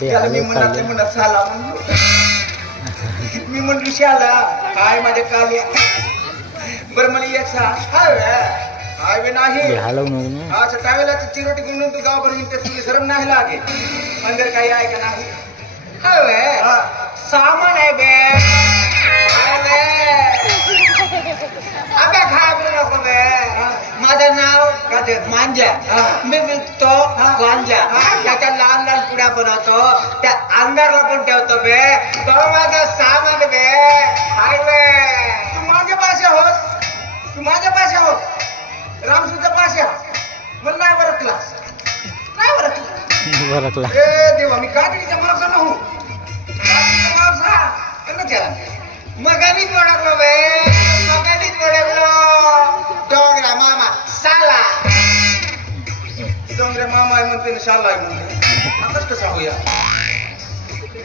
त्याला मी म्हणत म्हणत साला म्हणलो मी म्हणली शाला काय माझ्या काल्या बरं मला एक सांग हाय बे हाय बे नाही. अच्छा त्यावेळेला चिरोटी घेऊन तू गाव भरून ते तुला शरम नाही लागे. अंदर काही आहे का नाही? हवे सामान आहे बे हवे अबे घाबरू माझं नाव मांजा. मी विकतो गांजा त्याच्या लहान लहान पुड्या बनवतो. त्या अंधारला पण ठेवतो बे. तो माझा सामान बे. हायवे. तू माझ्या पाशी होस. तू माझ्या पाशी होस. रामसूच्या पाशा मला नाही बरं क्लास नाही बरं क्लास बरकला ए देवा मी काकडीच्या म्हणते ना शाला आहे म्हणते. आताच कसा होया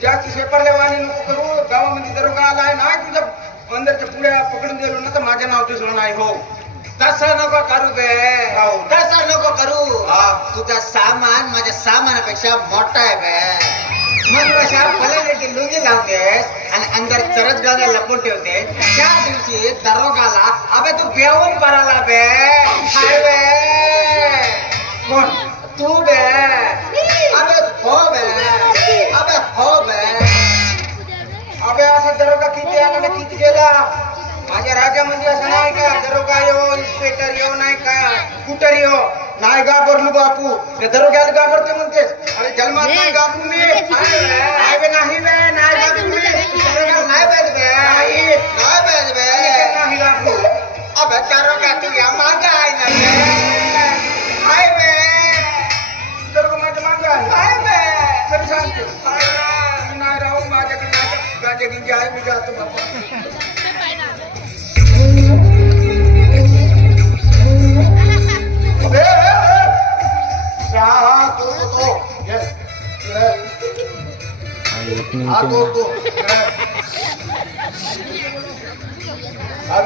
जास्त शेपरल्या वाणी नको करू. गावामध्ये दरोगा आलाय. नाही तुझ्या अंदरच्या पुढ्या पकडून दिलो ना तर माझ्या नाव दिसलं नाही हो. तसं नको करू बे. हो. तसं नको करू. तुझा सामान माझ्या सामानापेक्षा मोठा आहे बे. मग कशा फलाण्याची लुंगी लावतेस आणि अंदर चरच गाड्या लपून ठेवते त्या दिवशी दरोगाला अबे तू बेवून पडाला बे. किती गेला माझ्या राज्यामध्ये असं नाही का? दरोगा येऊ इन्स्पेक्टर येऊ नाही का? कुटर येऊ नाही घाबरलो बापू. ते दरोग्याला घाबरते म्हणतेस. अरे जन्मात नाही घाबरू मी. माझ्या गाजे आहे मी जातो बापा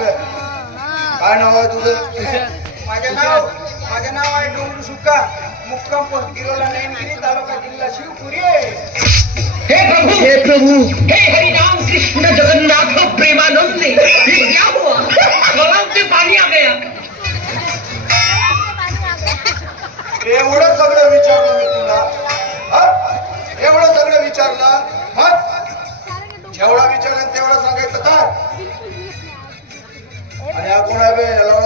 काय नाव आहे तुझं? माझं नाव माझं नाव आहे डोंगरू सुक्का. मुक्काम पोस्ट गिरोला नयनगिरी तालुका जिल्हा शिवपुरी. हे प्रभू हे प्रभू हे हरी कृष्ण जगन्नाथ प्रेमानंद ने ये क्या हुआ? गलाव से पानी आ गया। एवढं सगळं विचारलं मी तुला. एवढं सगळं विचारलं? मग जेवढा विचारलं तेवढा सांगायचं का आणि हा कोण याला